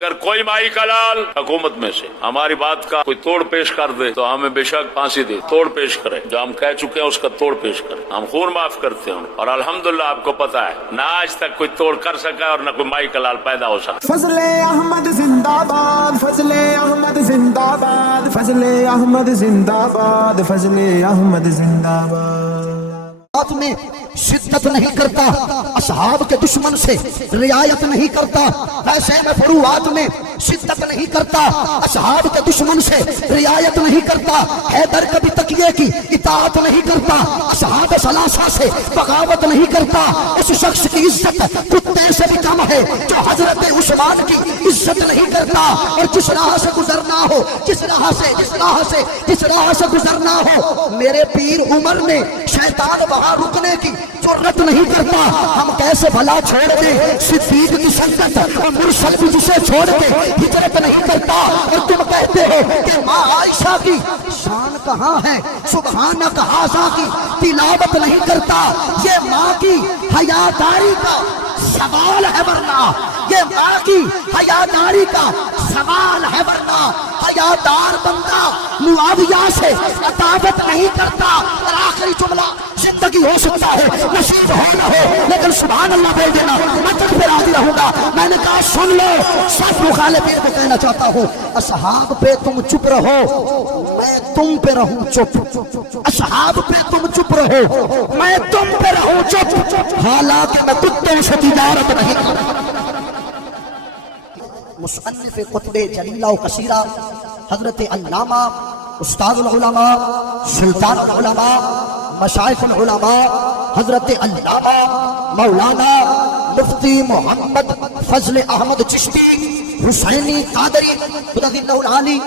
अगर कोई माई का लाल हुकूमत में से हमारी बात का कोई तोड़ पेश कर दे तो हमें बेशक फांसी दे, तोड़ पेश करे। जो हम कह चुके हैं उसका तोड़ पेश करें। हम खून माफ करते हैं और अल्हम्दुलिल्लाह आपको पता है ना आज तक कोई तोड़ कर सका और न कोई माई का लाल पैदा हो सका। फजले अहमद जिंदाबाद, फजले अहमद जिंदाबाद, फजले अहमद जिंदाबाद, फजले अहमद जिंदाबाद। में शिद्दत नहीं करता, असहाब के दुश्मन से रियायत नहीं करता, ऐसे में फरूआत में शिद्दत नहीं करता, असहाब के दुश्मन से रियायत नहीं करता, हैदर कभी तकिए की इताअत नहीं करता, असहाब सलासा से बगावत नहीं करता। उस शख्स की इज्जत कुत्ते से भी कम है जो हजरत उस्मान की इज्जत नहीं करता। और जिस राह से गुजरना हो, जिस राह से गुजरना हो, मेरे पीर उमर ने शैतान वहां रुकने की जुर्रत नहीं करता। हम कैसे भला छोड़ दे सिद्दीक की संगत और मुर्शद भी जिसे छोड़ के हिजरत नहीं करता। और तुम कहते हो कि माँ आयशा की शान कहाँ है, सुबहानक हाज़ा की तिलावत नहीं करता। ये माँ की हयादारी का सवाल है, वरना ये माँ की हयादारी का सवाल है, वरना हयादार बंदा मुआविया से अतावत नहीं करता। और आखिरी जुमला, जिंदगी हो सकता है नसीब हो न हो, लेकिन सुभान अल्लाह बोल देना, मैं तुझ पे राजी रहूंगा। मैंने कहा सुन लो, सब मुखालिफिन को कहना चाहता हूँ, असहाब पे तुम चुप रहो, मैं तुम पे रहूं चुप। असहाब पे तुम चुप रहो, मैं तुम पे रहूं चुप, हालांकि मैं कुत्तों से तिजारत नहीं करता। मुसन्निफ कुतुबे जलीला व कसीरा हजरत अल्लामा उस्तादुल उलमा सुल्तानुल उलमा मशाइखुल उलमा हजरत अल्लामा मौलाना मुफ्ती मोहम्मद फजल अहमद चिश्ती हुसैनी कादरी खुदादिल्लाहुल आली,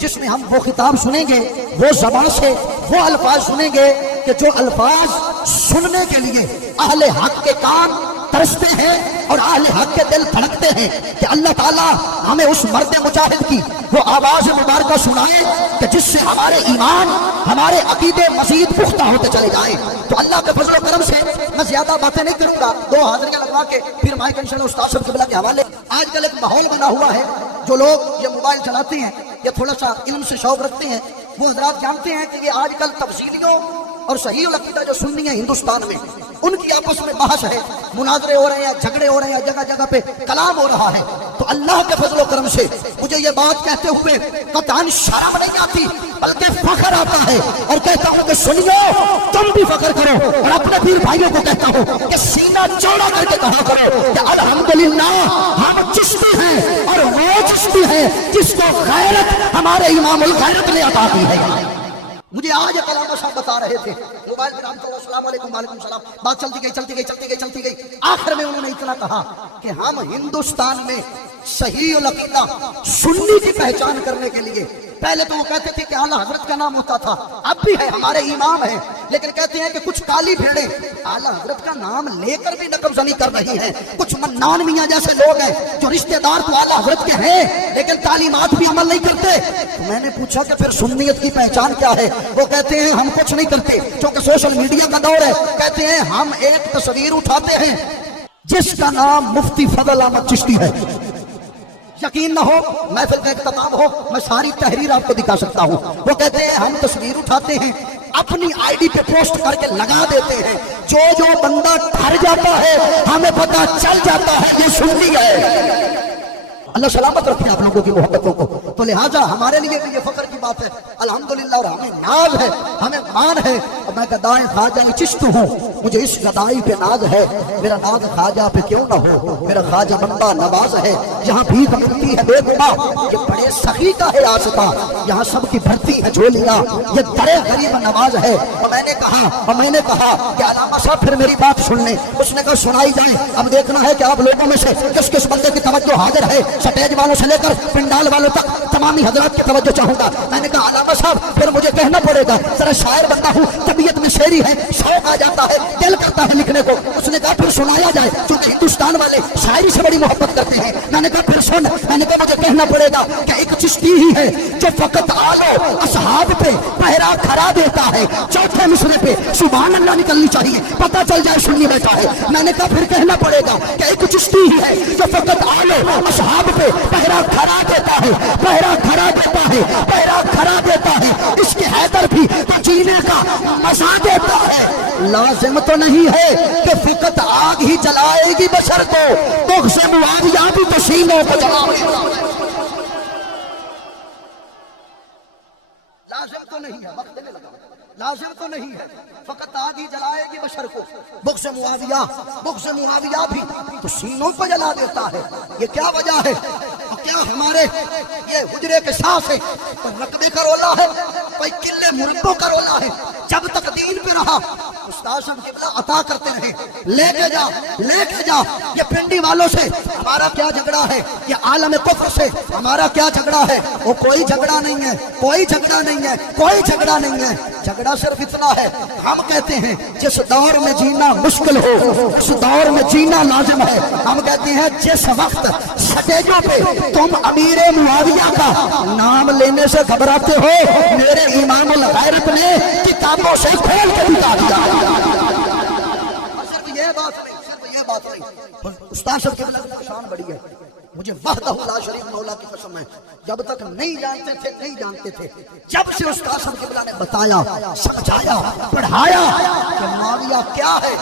जिसमें हम वो खिताब सुनेंगे, वो ज़बान से वो अल्फाज सुनेंगे कि जो अल्फाज सुनने के लिए अहले हक के कान तरसते हैं और अहले हक के दिल धड़कते हैं कि अल्लाह ताला हमें उस मर्द मुजाहिद की वो आवाज़ मुबारक सुनाए कि जिससे हमारे ईमान, हमारे अकीदे मज़ीद पुख्ता होते चले जाए। तो अल्लाह के फजल और करम से मैं ज्यादा बातें नहीं करूंगा, दो हाज़िरियां लगवा के फिर माइक इंशाअल्लाह उस्ताद साहब क़िबला के हवाले। आजकल एक माहौल बना हुआ है, जो लोग ये मोबाइल चलाते हैं या थोड़ा सा इल्म से शौक रखते हैं, वो हज़रात जानते हैं कि ये आजकल तफसीलियों और सही अकीदा जो सुन्नी है हिंदुस्तान में, उनकी आपस में बहस है, मुनाजरे हो रहे हैं, झगड़े हो रहे हैं, जगह जगह पे कलाम हो रहा है। तो अल्लाह के फजल करम से मुझे ये बात कहते हुए कतई शर्म नहीं आती, बल्कि फख्र आता है। और कहता हूँ कि सुनियो, तुम भी फख्र करो, और अपने पीर भाइयों को कहता हूँ कि सीना चौड़ा करके कहा करो कि अल्हम्दुलिल्लाह हम चिश्ती हैं, और वो चिश्ती है जिसको गैरत हमारे इमामुल गैरत ने अता की है। मुझे आज कलामा साहब बता रहे थे मोबाइल पर, अस्सलाम वालेकुम, वालेकुम सलाम, बात चलती गई। आखिर में उन्होंने इतना कहा कि हम हिंदुस्तान में सही और अकीदा सुन्नी की पहचान करने के लिए, पहले तो वो कहते थे कि आला हजरत का नाम होता था, अब भी है, हमारे इमाम है, लेकिन कहते हैं कि कुछ काली भेड़ें आला हजरत का नाम लेकर भी नकबजनी कर रही हैं। कुछ मन्नान मियां जैसे लोग हैं जो रिश्तेदार तो आला हजरत के हैं लेकिन तालीमात भी अमल नहीं करते। तो मैंने पूछा कि फिर सुन्नियत की पहचान क्या है? वो कहते हैं हम कुछ नहीं करते, क्योंकि सोशल मीडिया का दौर है। कहते हैं हम एक तस्वीर उठाते हैं जिसका नाम मुफ्ती फजल अहमद चिश्ती है। यकीन न हो, महफिल का इख्तिताम हो, मैं सारी तहरीर आपको दिखा सकता हूँ। वो कहते हैं हम तस्वीर उठाते हैं, अपनी आईडी पे पोस्ट करके लगा देते हैं, जो बंदा डर जाता है हमें पता चल जाता है ये सुन्नी है। अल्लाह सलामत रखे आप लोगों की मोहब्बतों को। तो लिहाजा हमारे लिए भी ये फख्र की बात है अल्हम्दुलिल्लाह, और हमें नाज है, हमें मान है। और मैं गदाए ख्वाजा की चिश्त हूँ, मुझे इस गदाई पे नाज है, मेरा नाज ख्वाजा पे क्यों ना हो, मेरा ख्वाजा बंदा नवाज है। यहाँ भीख मिलती है बेगुमा, ये बड़े सखी का है आस्था, यहाँ सबकी भरती है झोलियाँ, ये बड़े गरीब नवाज है। और मैंने कहा कि अल्लामा साहब फिर मेरी बात सुन लें। उसने कहा सुनाई जाए। अब देखना है कि आप लोगों में से किस किस बंदे की तवज्जो हाजिर है, स्टेज वालों से लेकर पिंडाल वालों तक तमामी हजरात की तवज्जो चाहूंगा। मैंने कहा अल्लामा साहब फिर मुझे कहना पड़ेगा, जरा शायर बंदा हूँ, तबीयत में शेरी है, शौक आ जाता है, दिल करता है लिखने को। उसने कहा फिर सुनाया जाए, क्योंकि हिंदुस्तान वाले शायरी से बड़ी मोहब्बत करते हैं। मैंने कहा फिर सुन। मैंने कहा मुझे कहना पड़ेगा कि एक चिश्ती ही है जो फकत आलो असहाब पे पहरा खड़ा देता है, चौथे मिसरे पे सुभान अल्लाह निकलनी चाहिए, पता चल जाए सुन्नी बैठा है। मैंने कहा फिर कहना पड़ेगा कि एक चिश्ती ही है जो फकत आलो असहाब پہ پہرا کھڑا دیتا ہے، پہرا کھڑا دیتا ہے، پہرا کھڑا دیتا ہے، اس کے حیدر بھی تو جینے کا مزہ دیتا ہے۔ لازم تو نہیں ہے کہ فقط آگ ہی جلائے گی بشر کو، بغض معاویہ بھی تو سینوں کو جلائے گا۔ لازم تو نہیں ہے، وقت دینے لگا، لازم تو نہیں ہے فقط آگ ہی جلائے گی بشر کو، بغض معاویہ بھی تو سینوں کو جلا دیتا ہے۔ یہ کیا وجہ ہے؟ کیا ہمارے یہ حجرے کے ساتھ ہے کوئی رقبے کا رولا ہے، کوئی قلعے مربوں کا رولا ہے؟ جب تک دین پہ رہا استاد صاحب قبلہ عطا کرتے رہے، لے کے جا لے کے جا۔ یہ پنڈی والوں سے ہمارا کیا جھگڑا ہے، یہ عالم کفر سے ہمارا کیا جھگڑا ہے؟ وہ کوئی جھگڑا نہیں ہے، کوئی جھگڑا نہیں ہے، کوئی جھگڑا نہیں ہے۔ جھگڑا صرف اتنا ہے، ہم کہتے ہیں جس دور میں جینا مشکل ہو اس دور میں جینا لازم ہے۔ ہم کہتے ہیں جس وقت سٹیجوں پہ تم امیر معاویہ کا نام لینے سے گھبراتے ہو، میرے امام الغیرت نے کتابوں سے کھول کے بتا دیا۔ صرف یہ بات نہیں، صرف یہ بات نہیں، استاد صاحب کی شان بڑی ہے۔ مجھے وحدہ لا شریک مولا کی قسم ہے، جب تک نہیں جانتے تھے نہیں جانتے تھے، جب سے استاد صاحب قبلہ نے بتایا، سمجھایا، پڑھایا کہ معاویہ کیا ہے،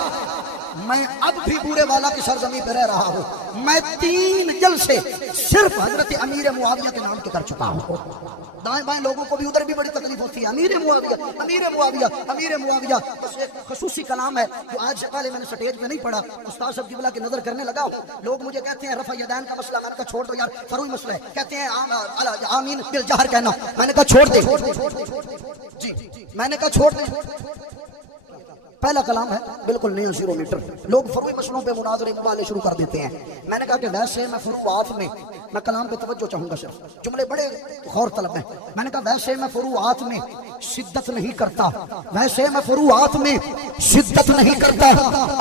میں اب بھی بورے والا کی سرزمین پہ رہ رہا ہوں۔ میں 3 جلسے صرف حضرت امیر معاویہ کے نام کے کر چکا ہوں۔ دائیں بائیں لوگوں کو بھی ادھر بھی بڑی تکلیف ہوتی ہے، امیر معاویہ، امیر معاویہ، امیر معاویہ۔ بس ایک خصوصی کلام ہے جو آج سے پہلے میں نے سٹیج پہ نہیں پڑھا، استاد صاحب قبلہ کی نظر کرنے لگا ہوں۔ لوگ مجھے کہتے ہیں رفع یدین کا مسئلہ، میں نے کہا چھوڑ دو یار، فروئی مسئلہ ہے۔ کہتے ہیں آمین بالجہر کہنا، میں نے کہا چھوڑ دے، جی میں نے کہا چھوڑ دے۔ پہلا کلام ہے بالکل نیا 0 میٹر، لوگ فروعی مسئلوں پہ مناظرے مباحثے شروع کر دیتے ہیں۔ میں نے کہا کہ ویسے میں فروعات میں کلام پہ توجہ چاہوں گا، صرف جملے بڑے غور طلب ہیں۔ میں نے کہا ویسے میں فروعات میں شدت نہیں کرتا، ویسے میں فروعات میں شدت نہیں کرتا،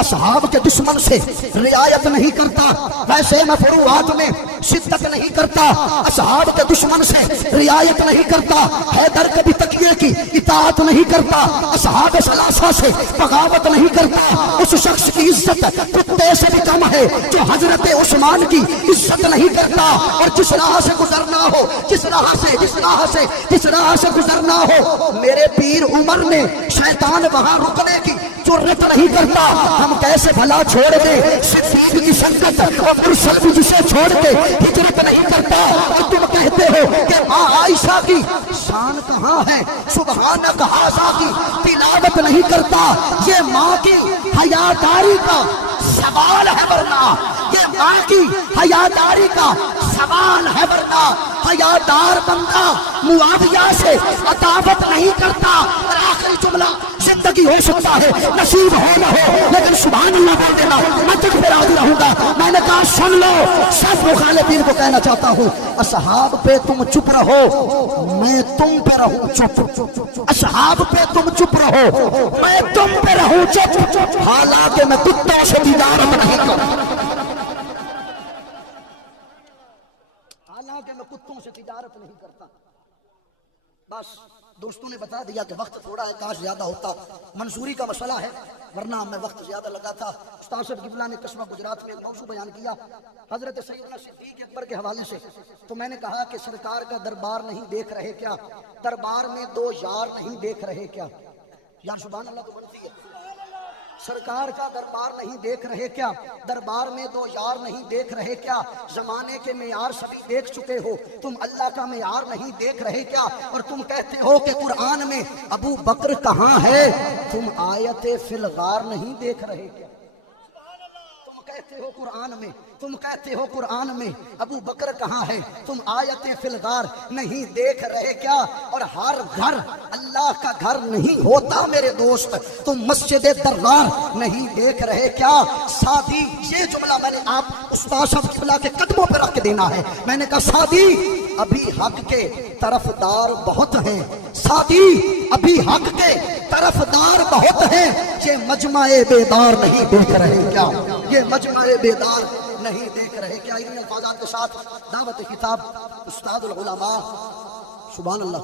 اصحاب کے دشمن سے رعایت نہیں کرتا، ویسے میں فروعات میں شدت نہیں کرتا، اصحاب کے دشمن سے رعایت نہیں کرتا، حیدر کے بھی تقیے کی اطاعت نہیں کرتا، اصحاب ثلاثہ سے بغاوت نہیں کرتا۔ اس شخص کی عزت کتے سے بھی کم ہے جو حضرت عثمان کی عزت نہیں کرتا۔ اور جس راہ سے گزرنا ہو، جس راہ سے گزرنا ہو، میرے پیر عمر نے شیطان وہاں رکنے کی جرت نہیں کرتا۔ ہم کیسے بھلا چھوڑ دے صدیق کی سنگت، اور مرسل بھی جسے چھوڑ کے ہجرت نہیں کرتا۔ اور تم کہتے ہو کہ ماں عائشہ کی شان کہاں ہے، سبحانک ھذا کی تلاوت نہیں کرتا۔ یہ ماں کی حیاداری کا سوال ہے، ورنہ یہ ماں کی حیاداری کا سوال ہے، ورنہ حیادار بندہ معاویہ سے عداوت نہیں کرتا۔ اور آخری جملہ، زندگی ہو سکتا ہے نصیب ہو نہ ہو، لیکن سبحان اللہ بول دینا، میں تجھ پہ راضی رہوں گا۔ میں نے کہا سن لو، سب مخالفین کو کہنا چاہتا ہوں، اصحاب پہ تم چپ رہو، میں تم پہ رہوں چپ۔ اصحاب پہ تم چپ رہو، میں تم پہ رہوں چپ، حالانکہ میں کتوں سے تجارت نہیں کرتا، حالانکہ میں کتوں سے تجارت نہیں کرتا۔ بس دوستوں نے بتا دیا کہ وقت تھوڑا ہے، کاش زیادہ ہوتا، منظوری کا مسئلہ ہے، ورنہ میں وقت زیادہ لگا تھا۔ استاد صاحب قبلہ نے قصبہ گجرات میں ایک موضوع بیان کیا حضرت سیدنا صدیق اکبر کے حوالے سے، تو میں نے کہا کہ سرکار کا دربار نہیں دیکھ رہے کیا، دربار میں 2 یار نہیں دیکھ رہے کیا؟ یا سبحان اللہ تو بنتی ہے۔ سرکار کا دربار نہیں دیکھ رہے کیا، دربار میں 2 یار نہیں دیکھ رہے کیا؟ زمانے کے معیار سبھی دیکھ چکے ہو، تم اللہ کا معیار نہیں دیکھ رہے کیا؟ اور تم کہتے ہو کہ قرآن میں ابو بکر کہاں ہے، تم آیت فی الغار نہیں دیکھ رہے کیا؟ تم کہتے ہو قرآن میں ابو بکر کہاں ہے، تم آیت فی الغار نہیں دیکھ رہے کیا؟ اور ہر گھر اللہ کا گھر نہیں ہوتا میرے دوست، تم مسجد دربار نہیں دیکھ رہے کیا؟ سادی، یہ جملہ میں نے آپ استاد صاحب قبلہ کے قدموں پہ رکھ دینا ہے۔ میں نے کہا سادی، ابھی حق کے طرفدار بہت ہیں، سادی ابھی حق کے طرفدار بہت ہیں، یہ مجمع بیدار نہیں دیکھ رہے کیا؟ یہ مجمع بیدار نہیں دیکھ رہے کیا؟ ان الفاظات کے ساتھ دعوت کتاب استاد العلماء، سبحان اللہ۔